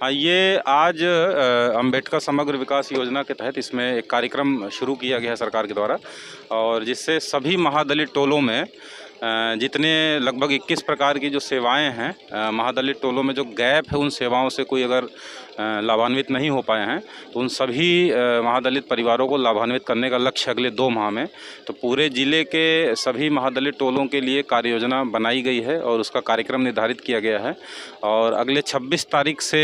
ये आज अंबेडकर समग्र विकास योजना के तहत इसमें एक कार्यक्रम शुरू किया गया है सरकार के द्वारा, और जिससे सभी महादलित टोलों में जितने लगभग 21 प्रकार की जो सेवाएं हैं, महादलित टोलों में जो गैप है उन सेवाओं से कोई अगर लाभान्वित नहीं हो पाए हैं तो उन सभी महादलित परिवारों को लाभान्वित करने का लक्ष्य अगले 2 माह में तो पूरे ज़िले के सभी महादलित टोलों के लिए कार्य योजना बनाई गई है और उसका कार्यक्रम निर्धारित किया गया है। और अगले 26 तारीख से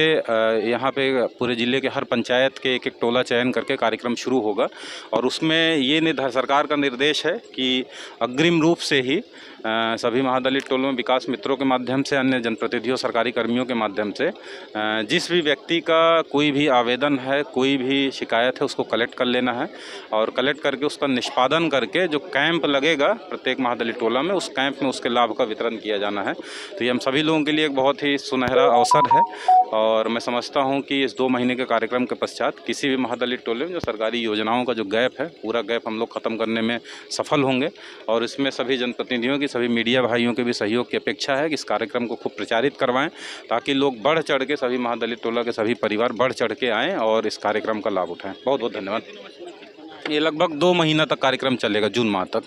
यहाँ पे पूरे ज़िले के हर पंचायत के एक टोला चयन करके कार्यक्रम शुरू होगा, और उसमें ये सरकार का निर्देश है कि अग्रिम रूप से ही सभी महादलित टोलों में विकास मित्रों के माध्यम से, अन्य जनप्रतिनिधियों, सरकारी कर्मियों के माध्यम से जिस भी व्यक्ति का कोई भी आवेदन है, कोई भी शिकायत है, उसको कलेक्ट कर लेना है और कलेक्ट करके उसका निष्पादन करके जो कैंप लगेगा प्रत्येक महादलित टोला में, उस कैंप में उसके लाभ का वितरण किया जाना है। तो ये हम सभी लोगों के लिए एक बहुत ही सुनहरा अवसर है, और मैं समझता हूँ कि इस 2 महीने के कार्यक्रम के पश्चात किसी भी महादलित टोले में जो सरकारी योजनाओं का जो गैप है, पूरा गैप हम लोग ख़त्म करने में सफल होंगे। और इसमें सभी जनप्रतिनिधियों की, सभी मीडिया भाइयों के भी सहयोग की अपेक्षा है कि इस कार्यक्रम को खूब प्रचारित करवाएं, ताकि लोग बढ़ चढ़ के, सभी महादलित टोला के सभी परिवार बढ़ चढ़ के आएँ और इस कार्यक्रम का लाभ उठाएं। बहुत बहुत धन्यवाद। ये लगभग 2 महीना तक कार्यक्रम चलेगा, जून माह तक।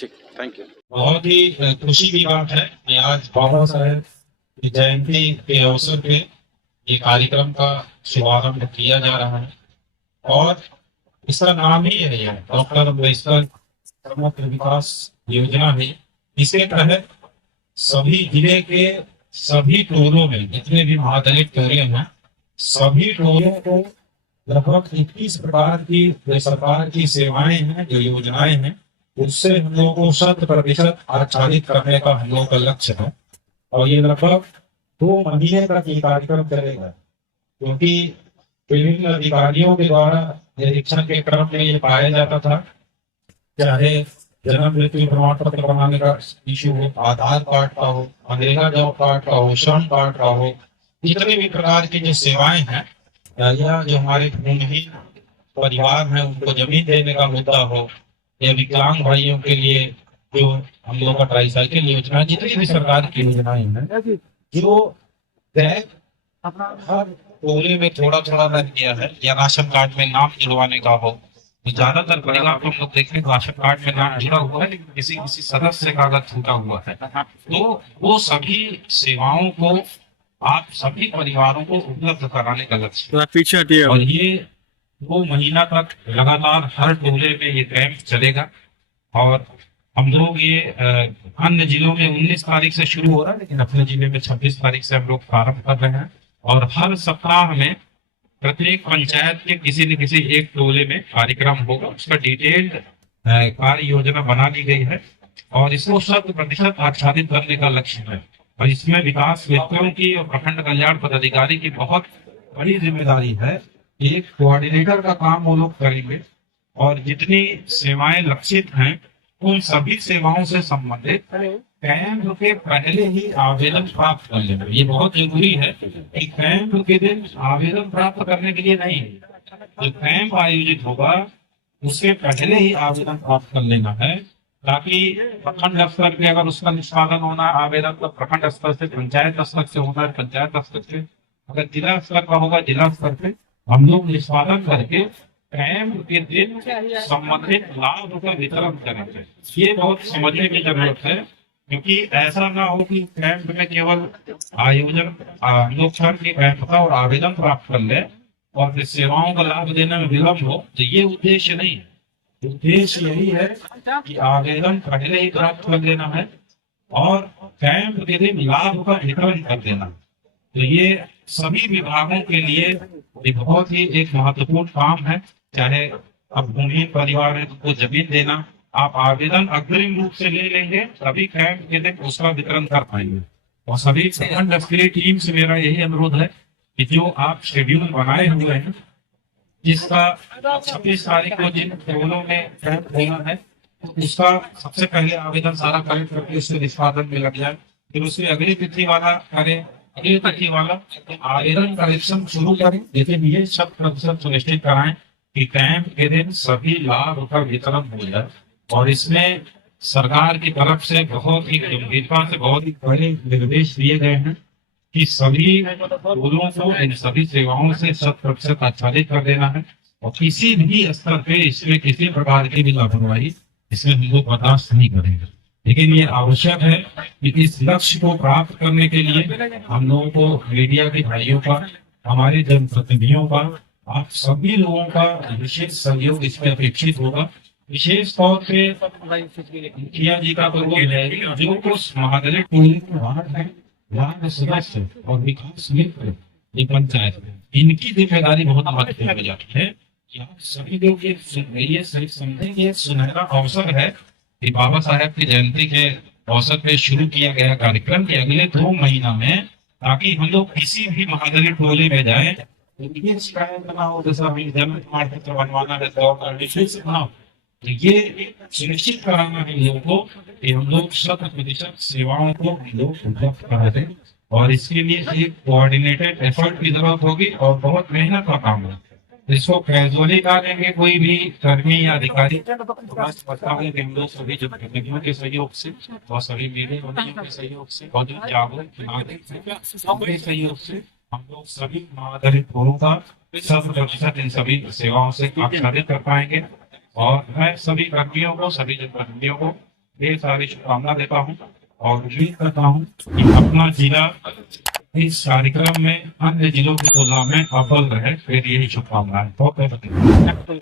ठीक, थैंक यू। बहुत ही खुशी की बात है कि आज बाबा साहेब की जयंती के अवसर पे ये कार्यक्रम का शुभारंभ किया जा रहा है, और इसका नाम ही यही है, डॉक्टर अम्बेडकर समग्र विकास योजना है। इसके तहत सभी जिले के सभी टोलों में, जितने भी महादलित टोले हैं, सभी टोलों को लगभग 21 प्रकार की जो सरकार की सेवाएं हैं, जो योजनाएं हैं, उससे हम लोगों को 100% आच्छादित करने का हम लोगों का लक्ष्य है। और ये लगभग 2 महीने तक ये कार्यक्रम चलेगा, क्योंकि विभिन्न अधिकारियों के द्वारा निरीक्षण के क्रम में ये पाया जाता था, चाहे जन्म मृत्यु प्रमाण पत्र बनाने का इश्यू हो, आधार कार्ड का हो, मनरेगा जॉब कार्ड का हो, श्रम कार्ड का हो, जितने भी प्रकार की जो सेवाएं हैं, या जो हमारे भूमिहीन परिवार हैं उनको जमीन देने का मुद्दा हो, या विकलांग भाइयों के लिए जो हम लोगों का ट्राईसाइकिल योजना, जितनी भी सरकार की योजनाएं हैं, जो हर टोले में थोड़ा थोड़ा रह गया है, या राशन कार्ड में नाम जुड़वाने का हो, ज्यादातर परिवार को हम लोग देखें राशन कार्ड में नाम जुड़ा हुआ है, लेकिन किसी किसी सदस्य का अगर छूटा हुआ है, तो वो सभी सेवाओं को आप सभी परिवारों को उपलब्ध कराने का लक्ष्य। और ये 2 महीना तक लगातार हर टोले में ये कैंप चलेगा, और हम लोग ये अन्य जिलों में 19 तारीख से शुरू हो रहा है, लेकिन अपने जिले में 26 तारीख से हम लोग प्रारंभ कर रहे हैं। और हर सप्ताह में प्रत्येक पंचायत के किसी न किसी एक टोले में कार्यक्रम होगा, उसका डिटेल्ड कार्य योजना बना ली गई है, और इसको 100% आच्छादित करने का लक्ष्य है। और इसमें विकास मित्रों की और प्रखंड कल्याण पदाधिकारी की बहुत बड़ी जिम्मेदारी है। एक कोऑर्डिनेटर का काम वो लोग करेंगे, और जितनी सेवाएं लक्षित हैं उन सभी सेवाओं से संबंधित कैंप के पहले ही आवेदन प्राप्त कर लेना। ये बहुत जरूरी है कि कैंप के दिन आवेदन प्राप्त करने के लिए नहीं, जो कैंप आयोजित होगा उसके पहले ही आवेदन प्राप्त कर लेना है, ताकि प्रखंड स्तर पे अगर उसका निष्पादन होना आवेदन, तो प्रखंड स्तर से, पंचायत स्तर से होना है, पंचायत स्तर से, अगर जिला स्तर का होगा जिला स्तर पे हम लोग निष्पादन करके कैंप के दिन संबंधित लाभ का वितरण करेंगे। ये बहुत समझने की जरूरत है, क्योंकि ऐसा ना हो कि कैंप में केवल आयोजन लोकसभा के कैंप का और आवेदन प्राप्त कर ले और फिर सेवाओं का लाभ देने में विलम्ब हो, तो ये उद्देश्य नहीं है। उद्देश्य यही है कि आवेदन पहले ही प्राप्त कर लेना है और कैंप के दिन लाभ का वितरण कर देना। तो ये सभी विभागों के लिए बहुत ही एक महत्वपूर्ण काम है। चाहे अब भूमिहीन परिवार है तो जमीन देना, आप आवेदन अग्रिम रूप से ले लेंगे, सभी कैंप के दिन उसका वितरण कर पाएंगे। और सभी प्रखंड स्तरीय टीम से मेरा यही अनुरोध है कि जो आप शेड्यूल बनाए हुए हैं, जिसका 26 तारीख को जिन टोलों में कैंप होना है, तो उसका सबसे पहले आवेदन सारा कलेक्ट करके उसके निष्पादन में लग जाए, फिर उसमें अगली तिथि वाला करें, अगली तिथि वाला आवेदन कलेक्शन शुरू करें। लेकिन ये 100% सुनिश्चित कराएं कि कैंप के दिन सभी लाभ का वितरण हो जाए। और इसमें सरकार की तरफ से बहुत ही गंभीरता से बहुत ही बड़े निर्देश दिए गए हैं कि सभी टोलों को इन सभी सेवाओं से 100% आच्छादित कर देना है और किसी भी स्तर पे इसमें किसी प्रकार की भी लापरवाही इसमें हम लोग बर्दाश्त नहीं करेंगे। लेकिन ये आवश्यक है कि इस लक्ष्य को प्राप्त करने के लिए हम लोगों को मीडिया के भाइयों का, हमारे जनप्रतिनिधियों का, आप सभी लोगों का विशेष सहयोग इसमें अपेक्षित होगा। विशेष तौर पे मुखिया जी का तो रोल है जो उस महादलित टोली के वार्ड है, वार्ड सदस्य और विकास मित्र ये पंचायत है, इनकी जिम्मेदारी बहुत महत्वपूर्ण हो जाती है कि आप सभी लोग ये सुन रही है, सही समझें कि ये सुनहरा अवसर है कि बाबा साहेब की जयंती के अवसर पे शुरू किया गया कार्यक्रम के अगले 2 महीना में, ताकि हम लोग किसी भी महादलित टोले में जाए ये शिकायत ना हो जैसा हमें जन्म प्रमाण पत्र बनवाना है तो ना हो। तो ये सुनिश्चित कराना है लोगों को कि हम लोग 100% सेवाओं को हम लोग उपलब्ध करा दें और इसके लिए एक कोऑर्डिनेटेड एफर्ट की जरूरत होगी और बहुत मेहनत का काम है। इसको कैजुअली का लेंगे कोई भी कर्मी या अधिकारी, बस पता है कि हम लोग सभी जनप्रतिनिधियों के सहयोग से और सभी मीडिया के सहयोग से और जो जागरूक नागरिक हैं सबके सहयोग से हम लोग सभी महादलित टोलों का 100% इन सभी सेवाओं से आच्छादित कर पाएंगे। और मैं सभी कर्मियों को, सभी जनप्रतिनिधियों को ढेर सारी शुभकामना देता हूँ और उम्मीद करता हूँ कि अपना जिला इस कार्यक्रम में अन्य जिलों की तुलना में अव्वल रहे। फिर यही शुभकामनाएं। बहुत बहुत धन्यवाद।